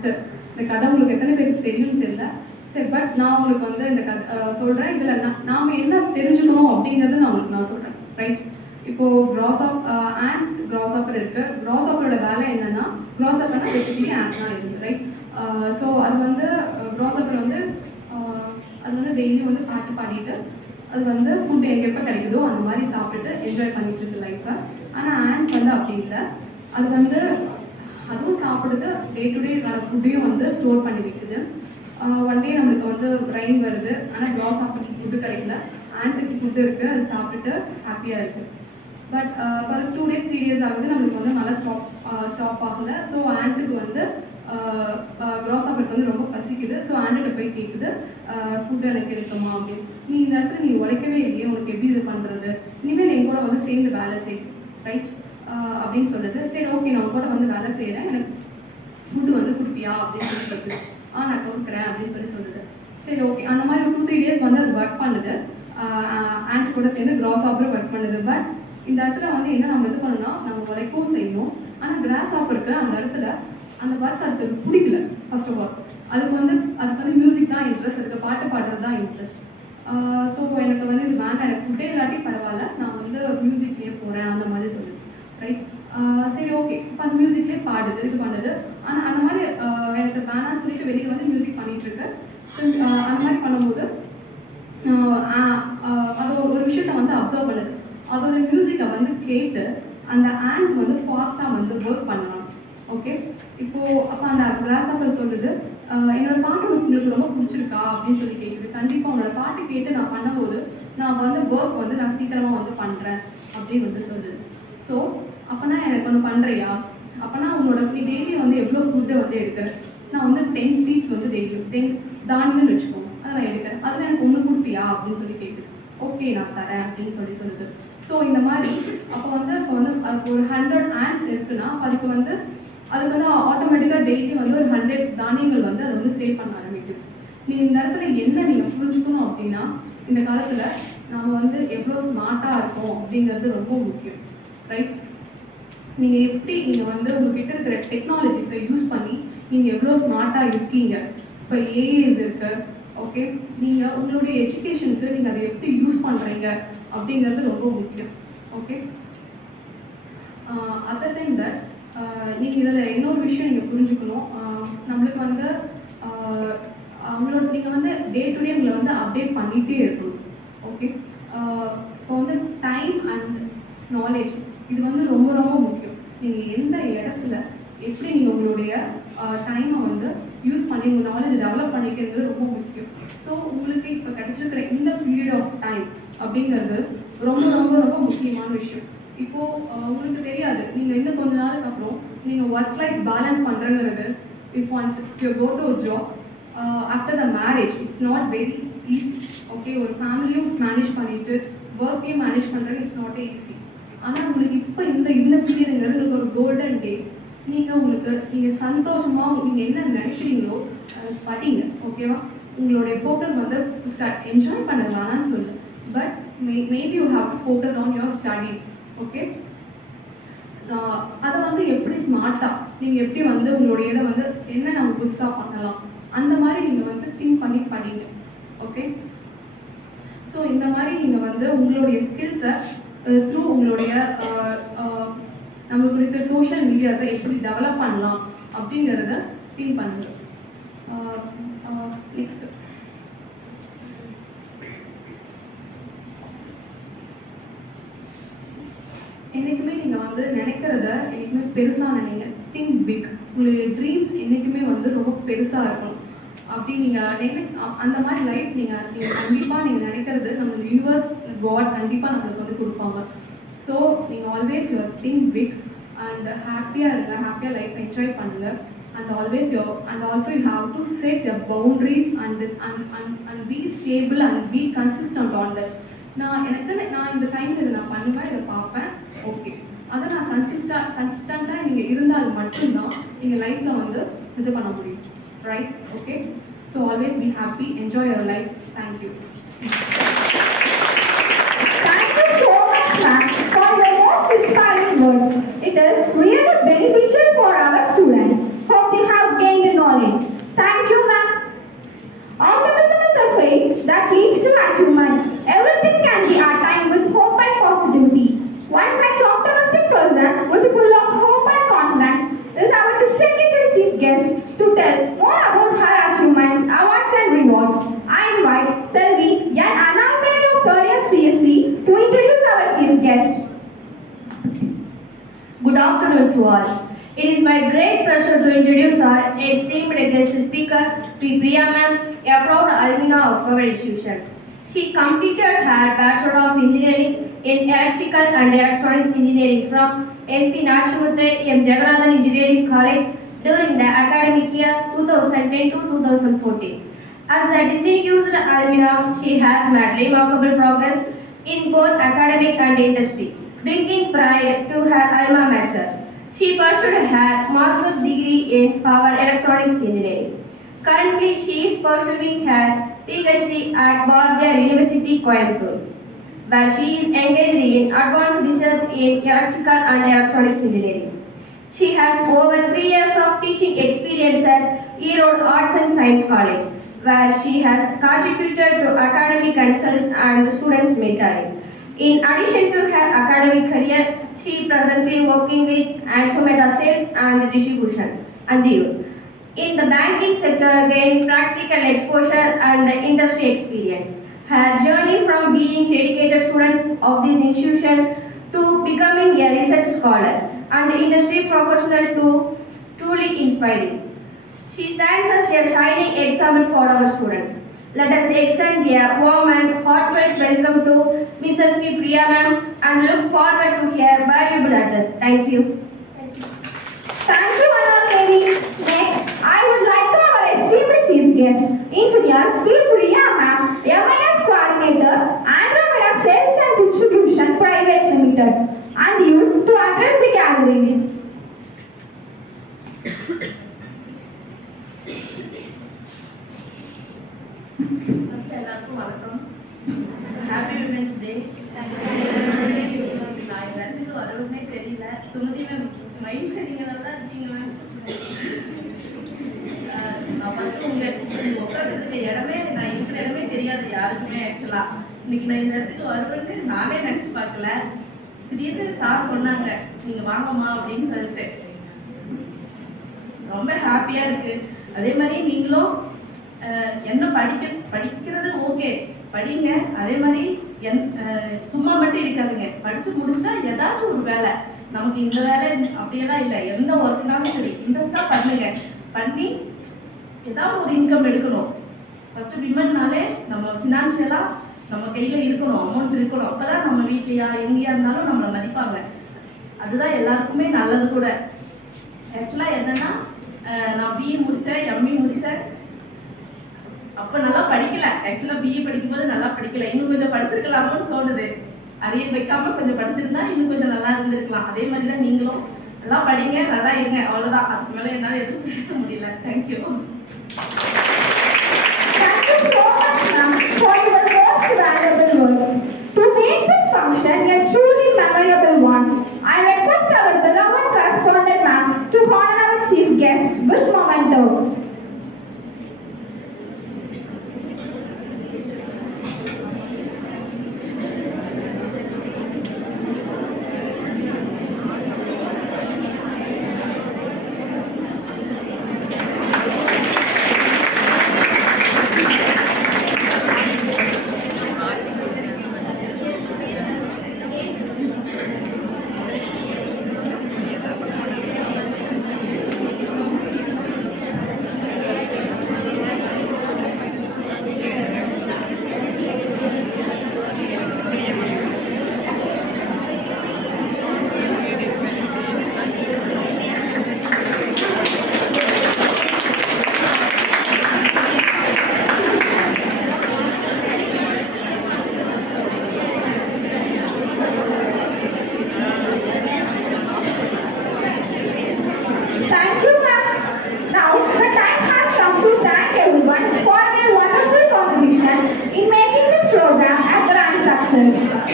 ஆக்டர். இந்த கதை உங்களுக்கு எத்தனை பேருக்கு தெரியும்னு தெரியல. சரி, பட் நான் உங்களுக்கு வந்து இந்த சொல்கிறேன். இதில் நாம் என்ன தெரிஞ்சுக்கணும் அப்படிங்கிறது நான் சொல்கிறேன். ரைட், இப்போது கிராஸ்ஹாப்பர் இருக்குது. கிராஸ்ஹாப்பரோட வேலை என்னென்னா, கிராஸ்ஹாப்பர்னா பேசிக்கலி ஆண்ட்னா இருக்குது. ரைட், ஸோ அது வந்து கிராஸ்ஹாப்பர் வந்து அது வந்து டெய்லியும் வந்து பாட்டு பாடிட்டு அது வந்து ஃபுட் எங்கே எப்போ கிடைக்குதோ அந்த மாதிரி சாப்பிட்டுட்டு என்ஜாய் பண்ணிட்டு இருக்கு லைஃப்பை. ஆனால் ஆண்ட் வந்து அப்படி இல்லை. அது வந்து அதுவும் சாப்பிடுது, டே டு டே ஃபுட்டையும் வந்து ஸ்டோர் பண்ணி வைக்குது. ஒன் டே நம்மளுக்கு வந்து ரெயின் வருது, ஆனால் கிராஸ்ஹாப்பருக்கு ஃபுட்டு கிடைக்கல, ஆண்ட்டுக்கு ஃபுட்டு இருக்குது, அது சாப்பிட்டுட்டு ஹாப்பியாக இருக்குது. பட் ஃபார் 2 days 3 days ஆகுது, நம்மளுக்கு வந்து மழை ஸ்டாப் ஆகலை. ஸோ ஆண்ட்டுக்கு வந்து கிராஸ்ஹாப்பருக்கு வந்து ரொம்ப பசிக்குது. ஸோ ஆண்ட்டுகிட்ட போய் கேட்குது, ஃபுட்டு எனக்கு இருக்குமா அப்படின்னு. நீ இந்த இடத்துல நீ உழைக்கவே இல்லையே, உனக்கு எப்படி இது பண்ணுறது, இனிமேல் என் கூட வந்து சேர்ந்து வேலை செய். ரைட் அப்படின்னு சொல்லுது. சரி, ஓகே, நான் கூட வந்து வேலை செய்கிறேன், எனக்கு ஃபுட்டு வந்து கொடுப்பியா அப்படின்னு சொல்லி சொல்லுது. நான் கொடுக்குறேன் அப்படின்னு சொல்லுது. சரி, ஓகே, அந்த மாதிரி ஒரு 2-3 days வந்து அது ஒர்க் பண்ணுது. ஆண்ட் கூட சேர்ந்து கிராஸ்ஹாப்பர் ஒர்க் பண்ணுது. பட் இந்த இடத்துல வந்து என்ன நம்ம இது பண்ணணும்னா, நம்ம உழைக்கவும் செய்யணும். ஆனால் கிராஸ்ஹாப்பருக்கு அந்த இடத்துல அந்த ஒர்க் அதுக்கு பிடிக்கல. ஃபர்ஸ்ட் ஆஃப் ஆல் அதுக்கு வந்து மியூசிக் தான் இன்ட்ரெஸ்ட், அதுக்கு பாட்டு பாடுறது தான் இன்ட்ரெஸ்ட். ஸோ எனக்கு வந்து இது வேண்டாம், எனக்கு ஃபுட்டே இல்லாட்டி பரவாயில்ல, நான் வந்து மியூசிக்லேயே போகிறேன் அந்த மாதிரி சொல்லுது. ரைட், சரி, ஓகே, இப்போ அந்த மியூசிக்லேயே பாடுது, இது பண்ணுது. ஆனால் அந்த மாதிரி எனக்கு வேணாம்னு சொல்லிட்டு வெளியில் வந்து மியூசிக் பண்ணிகிட்ருக்கு. ஸோ அந்த மாதிரி பண்ணும்போது அது ஒரு விஷயத்தை வந்து அப்சர்வ் பண்ணுது. அதோட மியூசிக்கை வந்து கேட்டு அந்த ஆண்ட் வந்து ஃபாஸ்ட்டாக வந்து ஒர்க் பண்ணலாம். ஓகே, இப்போது அப்போ அந்த கிராஸ்ஹாப்பர் சொல்லுது, என்னோட பாட்டு உங்களுக்கு ரொம்ப பிடிச்சிருக்கா அப்படின்னு சொல்லி கேட்குது. கண்டிப்பாக உன்னோட பாட்டு கேட்டு நான் பண்ணும்போது நான் வந்து ஒர்க் வந்து நான் சீக்கிரமாக வந்து பண்ணுறேன் அப்படின்னு வந்து சொல்லுது. ஸோ அப்போனா எனக்கு ஒன்று பண்ணுறியா, அப்போனா உன்னோட நீ டெய்லி வந்து எவ்வளோ ஃபுட்டை வந்து எடுக்கிறேன், நான் வந்து 10 seeds வந்து டெய்லியும் 10 தானியம்னு வச்சுக்கோங்க, அதை நான் எடுக்கிறேன், அதில் எனக்கு ஒன்று கொடுப்பியா அப்படின்னு சொல்லி கேட்குது. ஓகே, நான் தரேன் அப்படின்னு சொல்லுது. ஸோ இந்த மாதிரி அப்போ வந்து அதுக்கு ஒரு 100 ant இருக்குன்னா அதுக்கு வந்து ஆட்டோமேட்டிக்காக டெய்லி வந்து ஒரு 100 தானியங்கள் வந்து அதை வந்து சேவ் பண்ண ஆரம்பிக்குது. நீங்கள் இந்த இடத்துல என்ன நீங்கள் புரிஞ்சுக்கணும் அப்படின்னா, இந்த காலத்தில் நாம் வந்து எவ்வளோ ஸ்மார்ட்டாக இருக்கோம் அப்படிங்கிறது ரொம்ப முக்கியம். ரைட், நீங்கள் எப்படி நீங்கள் வந்து உங்ககிட்ட இருக்கிற டெக்னாலஜிஸை யூஸ் பண்ணி நீங்கள் எவ்வளோ ஸ்மார்ட்டாக இருக்கீங்க. இப்போ ஏஐஸ் இருக்கு. ஓகே, நீங்கள் உங்களுடைய எஜுகேஷனுக்கு நீங்கள் அதை எப்படி யூஸ் பண்ணுறீங்க அப்படிங்கிறது ரொம்ப முக்கியம். ஓகே, அதர் தென் தட் நீங்கள் இதில் இன்னொரு விஷயம் நீங்கள் புரிஞ்சுக்கணும். நம்மளுக்கு வந்து அவங்களோட நீங்கள் வந்து டே டு டே உங்களை வந்து அப்டேட் பண்ணிகிட்டே இருக்கணும். ஓகே, இப்போ வந்து டைம் அண்ட் நாலேஜ் இது வந்து ரொம்ப ரொம்ப முக்கியம். நீங்கள் எந்த இடத்துல எப்படி நீங்கள் உங்களுடைய டைமை வந்து யூஸ் பண்ணி உங்கள் நாலேஜ் டெவலப் பண்ணிக்கிறது ரொம்ப முக்கியம். ஸோ உங்களுக்கு இப்போ கிடைச்சிருக்கிற இந்த பீரியட் ஆஃப் டைம் அப்படிங்கிறது ரொம்ப ரொம்ப ரொம்ப முக்கியமான விஷயம். இப்போது உங்களுக்கு தெரியாது, நீங்கள் இன்னும் கொஞ்ச நாளுக்கு அப்புறம் நீங்கள் ஒர்க் லைஃப் பேலன்ஸ் பண்ணுறங்கிறது இப்போ you go to job after the marriage it's not very easy. Okay, ஒரு ஃபேமிலியும் மேனேஜ் பண்ணிவிட்டு ஒர்க்கையும் மேனேஜ் பண்ணுறது இட்ஸ் நாட் ஈஸி. ஆனால் உங்களுக்கு இப்போ இந்த பீரியடுங்கிறது உங்களுக்கு ஒரு கோல்டன் டேஸ். நீங்கள் சந்தோஷமாக நீங்கள் என்ன நினைக்கிறீங்களோ அதை படிங்க. ஓகேவா, உங்களுடைய ஃபோக்கஸ் வந்து என்ஜாய் பண்ண வேணான்னு சொல்லு, but maybe you have to focus on your studies. Okay, அதை வந்து எப்படி ஸ்மார்ட்டாக நீங்கள் எப்படி வந்து உங்களுடைய இதை வந்து என்ன நம்ம புதுசாக பண்ணலாம் அந்த மாதிரி நீங்கள் வந்து திங்க் பண்ணி படிங்க. ஓகே, ஸோ இந்த மாதிரி நீங்கள் வந்து உங்களுடைய ஸ்கில்ஸை த்ரூ உங்களுடைய நம்மளுக்கு இருக்கிற சோஷியல் மீடியாஸை எப்படி டெவலப் பண்ணலாம் அப்படிங்கிறத திங்க் பண்ணுங்க. நெக்ஸ்ட், என்றைக்குமே நீங்கள் வந்து நினைக்கிறத என்றைக்குமே பெருசாக நினைங்க. Think big. உங்களுடைய ட்ரீம்ஸ் என்றைக்குமே வந்து ரொம்ப பெருசாக இருக்கணும். அப்படி நீங்கள் அந்த மாதிரி லைஃப் நீங்கள் கண்டிப்பாக நீங்கள் நினைக்கிறது நம்ம யூனிவர்ஸ் காட் கண்டிப்பாக நம்மளுக்கு வந்து கொடுப்பாங்க. ஸோ நீங்கள் always your think big and ஹாப்பியாக இருங்க, ஹாப்பியாக லைஃப் என்ஜாய் பண்ணுங்கள். And also you have to set your boundaries and be stable and be consistent on that. நான் இந்த டைமில் இதை நான் பண்ணுவேன், இதை பார்ப்பேன், ஓகே, அதை நான் கன்சிஸ்டண்ட்டாக நீங்கள் இருந்தால் மட்டும்தான் நீங்கள் லைஃப்பில் வந்து இது பண்ண முடியும். Right, okay, so always be happy, enjoy your life. Thank you. For your most inspiring words. It is really beneficial for our students. Hope they have gained knowledge. college. Thank you, ma'am. Optimism is the faith that leads to achievement. Everything can be attained with hope and positivity. One such optimistic person with full of hope and confidence is our distinguished chief guest to tell more about her achievements, awards and rewards. I invite Selvi, an alumni of 3rd year CSC, to introduce our chief guest. Good afternoon to all. It is my great pleasure to introduce our esteemed guest speaker, P. Priya Ma'am, a proud alumna of our institution. She completed her Bachelor of Engineering in Electrical and Electronics Engineering from MP Nachumuthe M. Jagarathan Engineering College during the academic year 2010 to 2014. As a distinguished alumna, she has made remarkable progress in both academic and industry, bringing pride to her alma mater. She pursued her master's degree in power electronics engineering. Currently, she is pursuing her PhD at Bardiyar University, Coimbatore, where she is engaged in advanced research in electrical and electronics engineering. She has over 3 years of teaching experience at Erode Arts and Science College, where she has contributed to academic and students mentoring. In addition to her academic career, she is presently working with Antrometa Sales and Distribution and the youth. In the banking sector, gaining practical exposure and industry experience. Her journey from being dedicated students of this institution to becoming a research scholar and industry professional to truly inspiring. She stands as a shining example for our students. Let us extend a warm and heartfelt welcome to Mrs. P. Priya Ma'am and look forward to her valuable address. Thank you. Thank you, Anand. Next, I would like to our esteemed chief guest, Engineer P. Priya Ma'am, MIS Coordinator, Andromeda Sales and Distribution Private Limited, and you to address the gathering. First எல்லாருக்கும் வணக்கம். Happy women's day. நான் எல்லாத்துக்கும் வரவுமே தெரியல. Sumathi ma'am mind நீங்க நல்லா இருக்கீங்க மேம். நான் ஃபர்ஸ்ட் உட்காந்துருக்க இடமே நான் இருக்கிற இடமே தெரியாது யாருக்குமே ஆக்சுவலா. இன்னைக்கு நான் இந்த இடத்துக்கு வருவேன்னு நானே நினைச்சு பார்க்கல. திடீர்னு சார் சொன்னாங்க நீங்க வாங்கம்மா அப்படின்னு சொல்லிட்டு ரொம்ப ஹாப்பியா இருக்கு. அதே மாதிரி நீங்களும் என்ன படிக்கிறது ஓகே படிங்க, அதே மாதிரி சும்மா மட்டும் இருக்காதுங்க. படிச்சு முடிச்சுட்டா ஏதாச்சும் ஒரு வேலை, நமக்கு இந்த வேலை அப்படியெல்லாம் இல்லை, எந்த ஒர்க்னாலும் சரி இன்ட்ரெஸ்டா பண்ணுங்க. பண்ணி ஏதாவது ஒரு இன்கம் எடுக்கணும். ஃபர்ஸ்ட் விமன்னாலே நம்ம ஃபினான்ஷியலா நம்ம கையில இருக்கணும், அமௌண்ட் இருக்கணும். அப்பதான் நம்ம வீட்லயா எங்கேயா இருந்தாலும் நம்மளை மதிப்பாங்க. அதுதான் எல்லாருக்குமே நல்லது கூட. ஆக்சுவலா என்னன்னா நான் பிஏ முடிச்சேன், எம்ஏ முடிச்சேன். அப்ப நல்லா படிக்கல. ஆக்சுவலா பிஏ படிக்கும்போது நல்லா படிக்கல. இன்னும் கொஞ்சம் படிச்சிருக்கலாமோன்னு தோணுது. அரியர் வைக்காம கொஞ்சம் படிச்சிருந்தா இன்னும் கொஞ்சம் நல்லா இருந்திருக்கலாம். அதே மாதிரிதான் நீங்களும் நல்லா படிங்க, நல்லா இருங்க, அவ்வளவுதான். அதுக்கு மேல என்னால எதுவும் பேச முடியல. Thank you. For your most valuable words. To make this function a truly memorable one, I request our beloved correspondent ma'am to honor our chief guest with memento.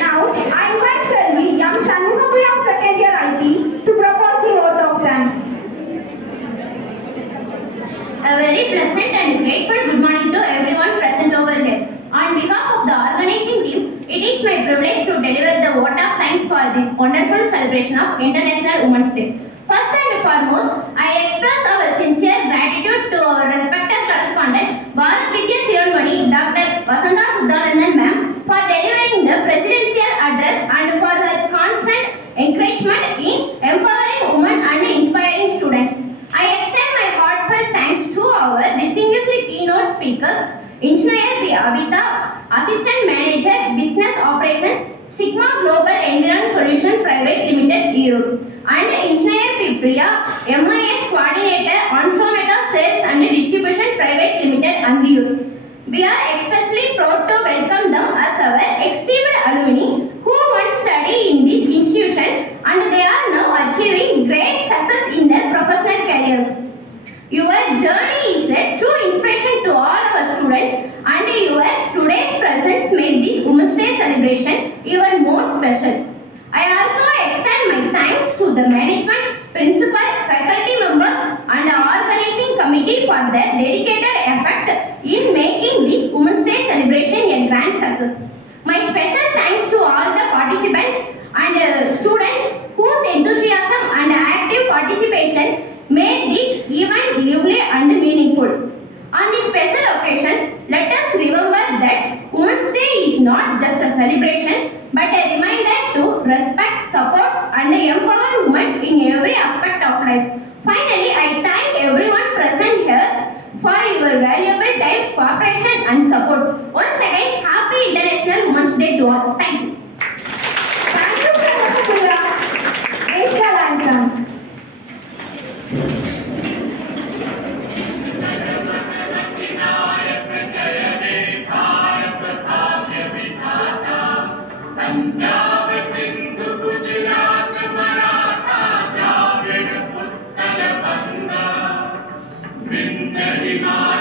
Now, I invite Selvi, young Shanmugamuri of second year IT, to propose the vote of thanks. A very pleasant and grateful good morning to everyone present over here. On behalf of the organizing team, it is my privilege to deliver the vote of thanks for this wonderful celebration of International Women's Day. First and foremost, I express our sincere gratitude to our respected correspondent, Bharat Vidya Shiromani, Dr. Vasantha Sudhanandan ma'am, for delivering the presidential address and for her constant encouragement in empowering women and inspiring students. I extend my heartfelt thanks to our distinguished keynote speakers, Engineer B. Avita, Assistant Manager, Business Operation, Sigma Global Environment Solution Private Limited, Europe, and Engineer P. Priya, MIS Coordinator, Ontrometer Sales and Distribution Private Limited, Andiyur. We are especially proud to welcome them as our esteemed alumni who once studied in this institution and they are now achieving great success in their professional careers. Your journey is a true inspiration to all our students and your today's presence made this Women's Day celebration even more special. I also extend my thanks to the management, principal, faculty members and the organizing committee for their dedicated effort in making this Women's Day celebration a grand success. My special thanks to all the participants and students whose enthusiasm and active participation made this event lively and meaningful. On this special occasion, let us remember that Women's Day is not just a celebration but a reminder to respect, support and empower women in every aspect of life. Finally, I thank everyone present here for your valuable time, cooperation and support. Once again, Happy International Women's Day to all. Thank you. Thank you so much, Priya. National Anthem. Punjab Sindh Gujarat Maratha Dravida Utkal Banga Vindhya हिमालय